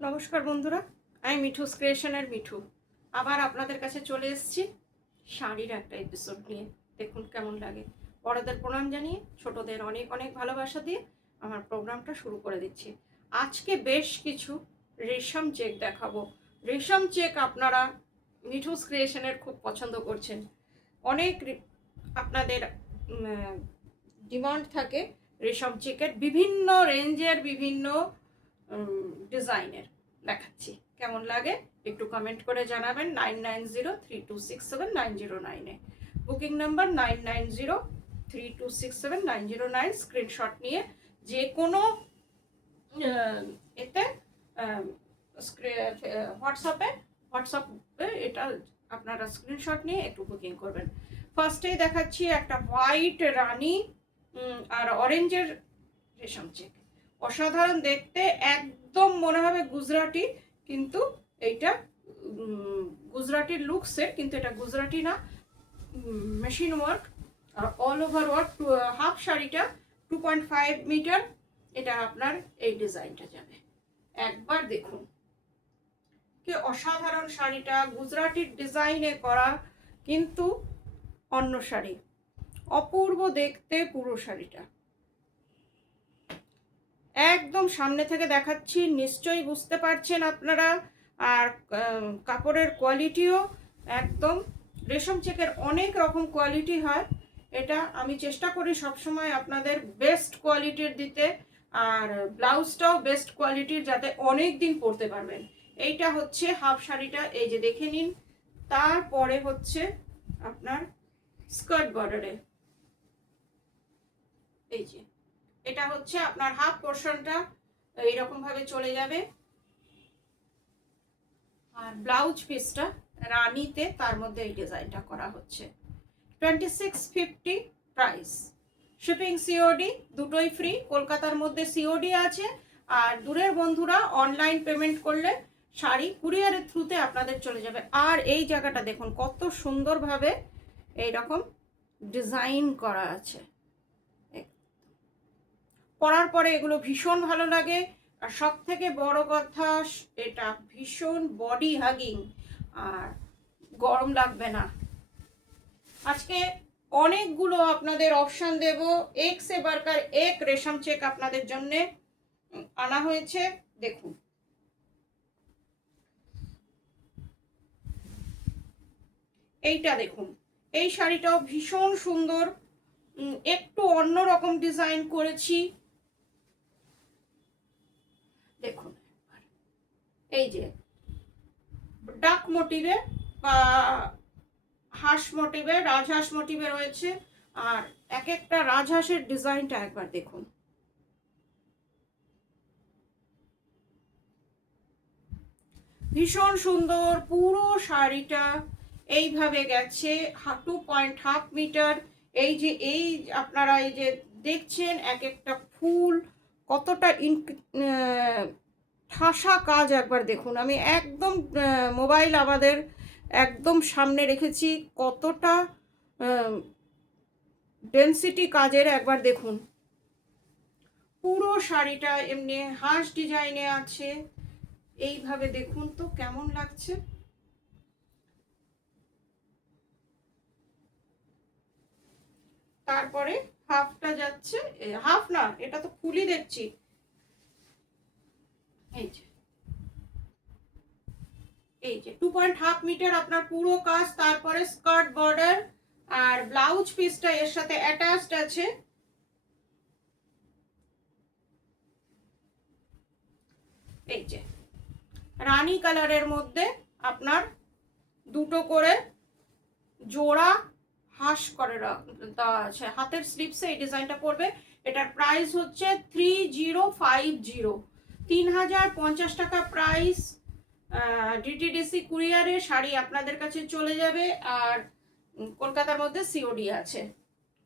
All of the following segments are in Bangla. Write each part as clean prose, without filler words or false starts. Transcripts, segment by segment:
নমস্কার বন্ধুরা, আমি মিঠুস ক্রিয়েশনের মিঠু আবার আপনাদের কাছে চলে এসেছি শাড়ির একটা এপিসোড নিয়ে। দেখুন কেমন লাগে। বড়দের প্রণাম জানিয়ে ছোটদের অনেক অনেক ভালোবাসা দিয়ে আমার প্রোগ্রামটা শুরু করে দিচ্ছি। আজকে বেশ কিছু রেশম চেক দেখাবো। রেশম চেক আপনারা মিঠুস ক্রিয়েশনের খুব পছন্দ করছেন। অনেক আপনাদের ডিমান্ড থাকে রেশম চেকের, বিভিন্ন রেঞ্জের, বিভিন্ন ডিজাইনের। দেখাচ্ছি কেমন লাগে একটু কমেন্ট করে জানাবেন 9903267909-এ। Booking number 9903267909। স্ক্রিনশট নিয়ে যে কোনো এতে হোয়াটসঅ্যাপে এটা আপনারা স্ক্রিনশট নিয়ে একটু বুকিং করবেন। ফার্স্টেই দেখাচ্ছি একটা হোয়াইট রানী আর অরেঞ্জের রেশম চেক। অসাধারণ দেখতে, একদম মনে হবে গুজরাটি, কিন্তু এইটা গুজরাটির লুকসের, কিন্তু এটা গুজরাটি না, মেশিন ওয়ার্ক আর অল ওভার ওয়ার্ক। হাফ শাড়িটা 2.5 মিটার। এটা আপনার এই ডিজাইনটা যাবে, একবার দেখুন কি অসাধারণ শাড়িটা। গুজরাটির ডিজাইনে করা, কিন্তু অন্য শাড়ি, অপূর্ব দেখতে পুরো শাড়িটা। একদম সামনে থেকে দেখাচ্ছি, নিশ্চয়ই বুঝতে পারছেন আপনারা। আর কাপড়ের কোয়ালিটিও একদম, রেশম চেকের অনেক রকম কোয়ালিটি হয়। এটা আমি চেষ্টা করি সবসময় আপনাদের বেস্ট কোয়ালিটির দিতে, আর ব্লাউজটাও বেস্ট কোয়ালিটির, যাতে অনেক দিন পরতে পারবেন। এইটা হচ্ছে হাফ শাড়িটা, এই যে দেখে নিন। তারপরে হচ্ছে আপনার স্কার্ট বর্ডারে, এই যে এটা হচ্ছে আপনার হাফ পোর্শনটা এইরকম ভাবে চলে যাবে, আর ব্লাউজ পিসটা রানীতে, তার মধ্যে এই ডিজাইনটা করা হচ্ছে। 2650 প্রাইস। শিপিং সিওডি দুটোই ফ্রি। কলকাতার মধ্যে সিওডি আছে, আর দূরের বন্ধুরা অনলাইন পেমেন্ট করলে শাড়ি কুরিয়ারের থ্রুতে আপনাদের চলে যাবে। আর এই জায়গাটা দেখুন কত সুন্দরভাবে এইরকম ডিজাইন করা আছে। পরার পরে এগুলো ভীষণ ভালো লাগে। আর সব থেকে বড় কথা, এটা ভীষণ বডি হাগিং, আর গরম লাগবে না। আজকে অনেকগুলো আপনাদের অপশন দেব। এক সে বারকার এক রেশম চেক আপনাদের জন্য আনা হয়েছে। দেখুন এইটা দেখুন, এই শাড়িটাও ভীষণ সুন্দর, একটু অন্যরকম ডিজাইন করেছি। দেখুন এই যে ডাক মোটিভে বা হাঁস মোটিভে, রাজহাঁস মোটিভে রয়েছে। আর এক একটা রাজহাঁসের ডিজাইনটা একবার দেখুন, ভীষণ সুন্দর। পুরো শাড়িটা এইভাবে গেছে, 2.5 মিটার। এই যে এই আপনারা এই যে দেখছেন এক একটা ফুল কতটা ঠাসা কাজ, একবার দেখুন। আমি একদম মোবাইল আমাদের একদম সামনে রেখেছি, কতটা ডেন্সিটি কাজের, একবার দেখুন। পুরো শাড়িটা এমনি হাঁস ডিজাইনে আছে, এইভাবে দেখুন তো কেমন লাগছে। তারপরে হাফটা যাচ্ছে, হাফ না, এটা তো ফুলই দেখছি। এই যে এই যে 2.5 মিটার আপনার পুরো কাজ। তারপরে স্কার্ট বর্ডার আর ব্লাউজ পিসটা এর সাথে অ্যাটাচড আছে। এই যে রানী কালারের মধ্যে আপনার দুটো করে জোড়া হাঁস করে দেওয়া আছে। হাতের স্লিপসে এই ডিজাইনটা পড়বে। এটার প্রাইস হচ্ছে 3050, 3050 টাকা প্রাইস। ডিটিডিসি কুরিয়ারে শাড়ি আপনাদের কাছে চলে যাবে, আর কলকাতার মধ্যে সিওডি আছে।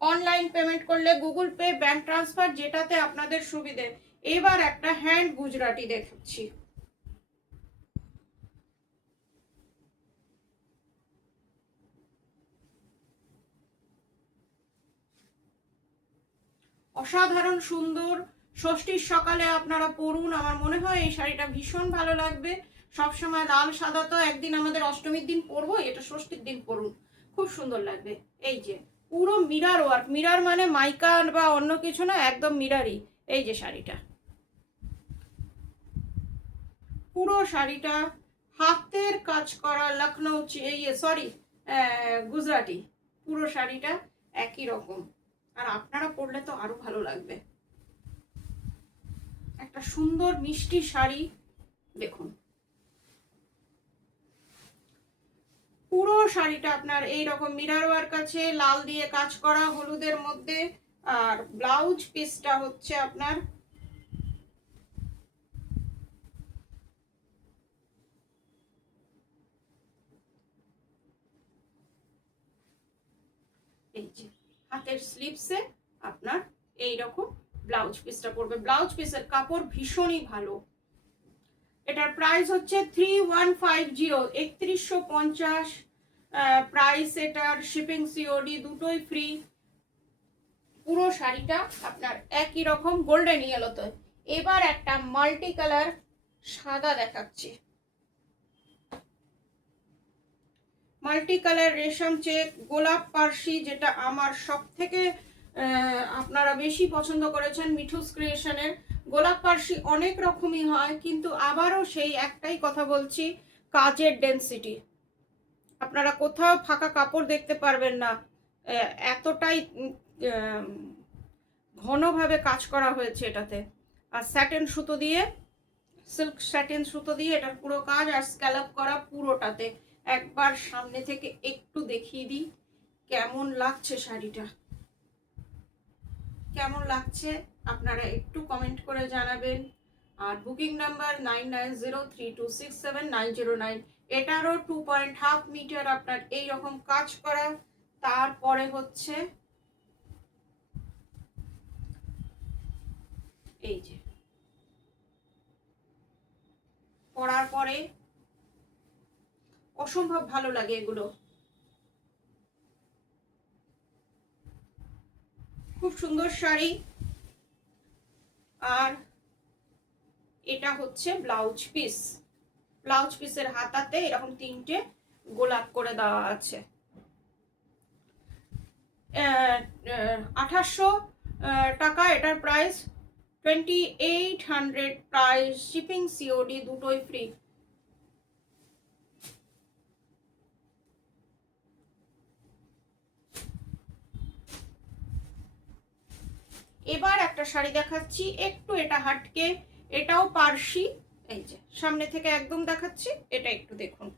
অনলাইন পেমেন্ট করলে গুগল পে, ব্যাংক ট্রান্সফার, যেটাতে আপনাদের সুবিধে। এবার একটা হ্যান্ড গুজরাটি দেখাচ্ছি। অসাধারণ সুন্দর, ষষ্ঠীর সকালে আপনারা পরুন, আমার মনে হয় এই শাড়িটা ভীষণ ভালো লাগবে। সবসময় লাল সাদা তো একদিন আমাদের অষ্টমীর দিন পরবো, এটা ষষ্ঠীর দিন পরুন, খুব সুন্দর লাগবে। এই যে পুরো মিরার ওয়ার্ক, মিরার মানে মাইকা বা অন্য কিছু না, একদম মিরারই। এই যে শাড়িটা, পুরো শাড়িটা হাতের কাজ করা, লখনৌ সরি গুজরাটি, পুরো শাড়িটা একই রকম। আর আপনারা পরলে তো আরো ভালো লাগবে। একটা সুন্দর মিষ্টি শাড়ি দেখুন, পুরো শাড়িটা আপনার এই রকম মিরর ওয়ার্ক আছে, লাল দিয়ে কাজ করা হলুদের মধ্যে। আর ব্লাউজ পিসটা হচ্ছে আপনার এই যে হাতের স্লিভসে আপনার এই রকম ব্লাউজ পিসটা পড়বে। ব্লাউজ পিসের কাপড় ভীষণই ভালো। এটার প্রাইস হচ্ছে 3150, 3150 প্রাইস এটার। শিপিং সিওডি দুটোই ফ্রি। পুরো শাড়িটা আপনার একই রকম গোল্ডেন ইয়েলোতে। এবার একটা মাল্টি কালার সাদা দেখাচ্ছি, মাল্টি কালার রেশম চেক গোলাপ পার্সি, যেটা আমার সব থেকে আপনারা বেশি পছন্দ করেছেন মিঠুস ক্রিয়েশনের। গোলাপ পার্সি অনেক রকমই হয়, কিন্তু আবারও সেই একটাই কথা বলছি, কাজের ডেন্সিটি। আপনারা কোথাও ফাঁকা কাপড় দেখতে পারবেন না, এতটাই ঘনভাবে কাজ করা হয়েছে এটাতে। আর স্যাটিন সুতো দিয়ে, সিল্ক স্যাটিন সুতো দিয়ে এটার পুরো কাজ, আর স্ক্যালপ করা পুরোটাতে। একবার সামনে থেকে একটু দেখিয়ে দিই কেমন লাগছে শাড়িটা, কেমন লাগছে আপনারা একটু কমেন্ট করে জানাবেন। আর বুকিং নাম্বার 9903267909। এটারও 2.5 মিটার আপনার এই রকম কাজ করা। তারপরে হচ্ছে এই যে পরার পরে অসম্ভব ভালো লাগে এগুলো, খুব সুন্দর শাড়ি। আর এটা হচ্ছে ব্লাউজ পিস, ব্লাউজ পিসের হাতাতে এরকম 3টে গোলাপ করে দেওয়া আছে। 2800 টাকা এটার প্রাইস, 2800 প্রাইস, শিপিং সিওডি দুটোই ফ্রি। এবার একটা শাড়ি দেখাচ্ছি, একটু এটা হাটকে, এটাও পার্সি। এই যে সামনে থেকে একদম দেখাচ্ছি, এটা একটু দেখুন,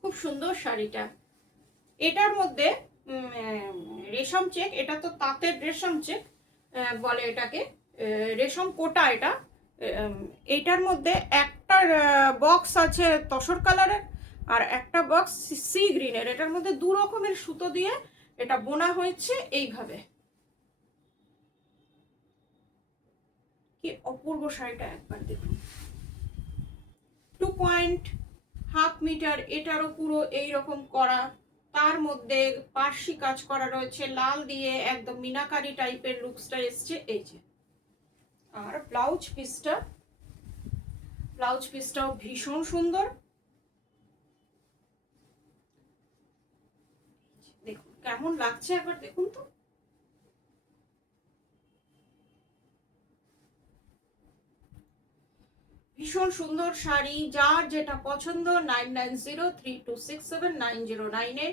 খুব সুন্দর শাড়িটা। এটার মধ্যে রেশম চেক, এটা তো তাঁতের রেশম চেক বলে এটাকে, রেশম কোটা এটা। এইটার মধ্যে একটা বক্স আছে তসর কালারের, আর একটা বক্স সি গ্রিনের। এটার মধ্যে দু রকমের সুতো দিয়ে এটা বোনা হয়েছে এইভাবে। কি অপূর্ব শাড়িটা, একবার দেখুন। 2.5 মিটার এটারও পুরো এইরকম করা, তার মধ্যে পার্সি কাজ করা রয়েছে লাল দিয়ে, একদম মিনাকারি টাইপের লুকসটা এসছে। এই যে আর ব্লাউজ পিসটা, ব্লাউজ পিসটাও ভীষণ সুন্দর। দেখুন কেমন লাগছে, একবার দেখুন তো। ভীষণ সুন্দর শাড়ি, যার যেটা পছন্দ 9903267909-এ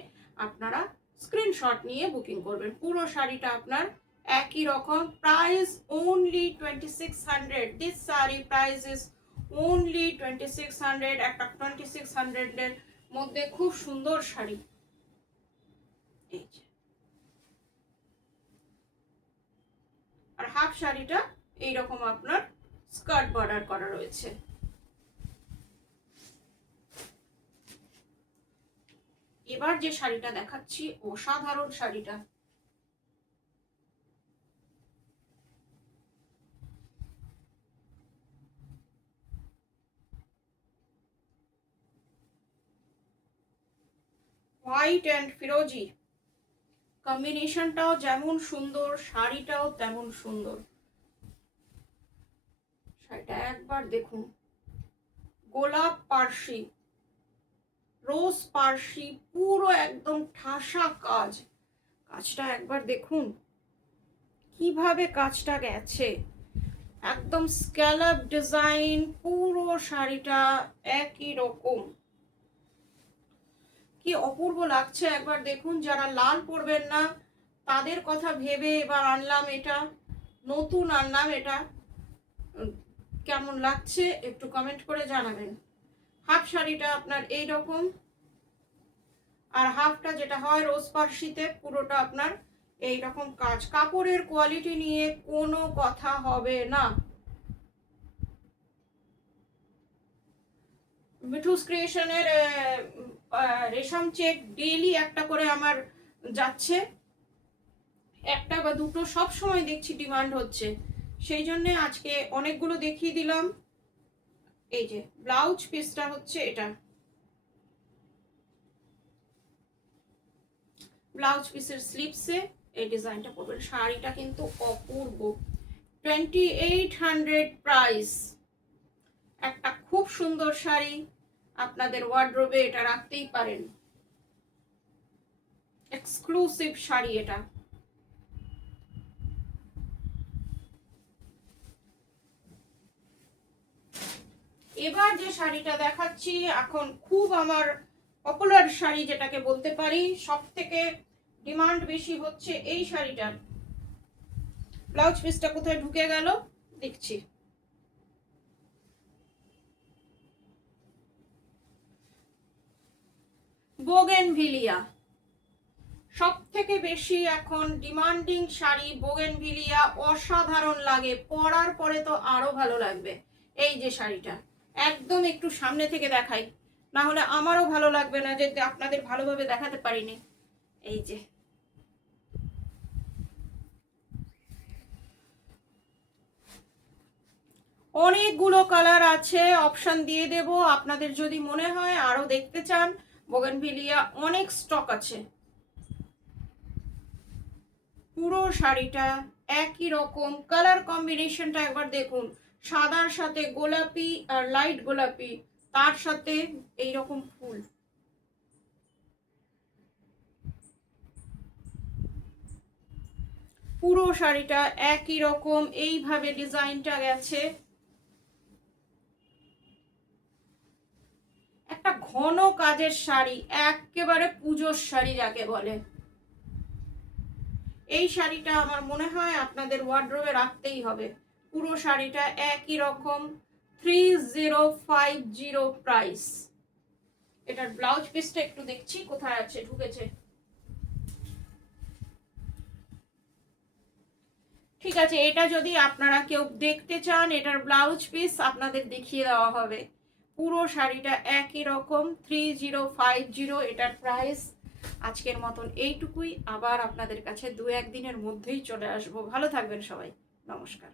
আপনারা স্ক্রিনশট নিয়ে বুকিং করবেন। পুরো শাড়িটা আপনার একই রকম price, only 2600। This sari price is only 2600। একটা 2600 এর মধ্যে খুব সুন্দর শাড়ি। এই যে আর হাফ শাড়িটা এইরকম আপনার স্কার্ট বর্ডার করা রয়েছে। এবার যে শাড়িটা দেখাচ্ছি অসাধারণ শাড়িটা, হোয়াইট অ্যান্ড ফিরোজি কম্বিনেশনটাও যেমন সুন্দর, শাড়িটাও তেমন সুন্দর। শাড়িটা একবার দেখুন, গোলাপ পার্সি, রোজ পার্সি, পুরো একদম ঠাসা কাজ। কাজটা একবার দেখুন কিভাবে কাজটা গেছে, একদম স্ক্যালপ ডিজাইন, পুরো শাড়িটা একই রকম। কি অপূর্ব লাগছে একবার দেখুন। যারা লাল পরবেন না তাদের কথা ভেবে এবার আনলাম এটা, নতুন আনলাম এটা। কেমন লাগছে একটু কমেন্ট করে জানাবেন। হাফ শাড়িটা আপনার এই রকম, আর হাফটা যেটা হয় রোজ পার্সিতে পুরোটা আপনার এই রকম কাজ। কাপড়ের কোয়ালিটি নিয়ে কোনো কথা হবে না। মিঠুস ক্রিয়েশনের রেশম চেক ডেইলি একটা করে আমার যাচ্ছে, একটা বা দুটো সব সময় দেখছি ডিমান্ড হচ্ছে, সেই জন্য আজকে অনেকগুলো দেখিয়ে দিলাম। এই যে ব্লাউজ পিসটা হচ্ছে এটা, ব্লাউজ পিসের স্লিপসে এই ডিজাইনটা করবেন। শাড়িটা কিন্তু অপূর্ব, 2800 প্রাইস। একটা খুব সুন্দর শাড়ি, আপনাদের ওয়ার্ডরোবে এটা রাখতেই পারেন, এক্সক্লুসিভ শাড়ি এটা। এবার যে শাড়িটা দেখাচ্ছি এখন খুব আমার পপুলার শাড়ি যেটাকে বলতে পারি, সব থেকে ডিমান্ড বেশি হচ্ছে এই শাড়িটার। ব্লাউজ পিসটা কোথায় ঢুকে গেল দেখছি, বোগেনভিলিয়া। সব থেকে বেশি এখন ডিমান্ডিং শাড়ি বোগেনভিলিয়া, অসাধারণ লাগে, পরার পরে তো আরো ভালো লাগবে। এই যে শাড়িটা একদম একটু সামনে থেকে দেখাই, না হলে আমারও ভালো লাগবে না যে আপনাদের ভালোভাবে দেখাতে পারিনি। এই যে অনেকগুলো কালার আছে, অপশন দিয়ে দেব, আপনাদের যদি মনে হয় আরো দেখতে চান বোগেনভিলিয়া অনেক স্টক আছে। পুরো শাড়িটা একই রকম, কালার কম্বিনেশনটা একবার দেখুন, সাদার সাথে গোলাপি আর লাইট গোলাপি, তার সাথে এই রকম ফুল। পুরো শাড়িটা একই রকম এইভাবে ডিজাইনটা গেছে। একটা ঘন কাজের শাড়ি, একেবারে পুজোর শাড়ি যাকে বলে। এই শাড়িটা আমার মনে হয় আপনাদের ওয়ার্ডরোবে রাখতেই হবে। পুরো শাড়িটা একই রকম, 3050 প্রাইস। এটার ব্লাউজ পিসটা একটু দেখছি কোথায় আছে, ঢুকেছে। ঠিক আছে, এটা যদি আপনারা কেউ দেখতে চান এটার ব্লাউজ পিস আপনাদের দেখিয়ে দেওয়া হবে। পুরো শাড়িটা একই রকম, 3050 এটার প্রাইস। আজকের মতন এইটুকুই, আবার আপনাদের কাছে 2-1 দিনের মধ্যেই চলে আসবো। ভালো থাকবেন সবাই, নমস্কার।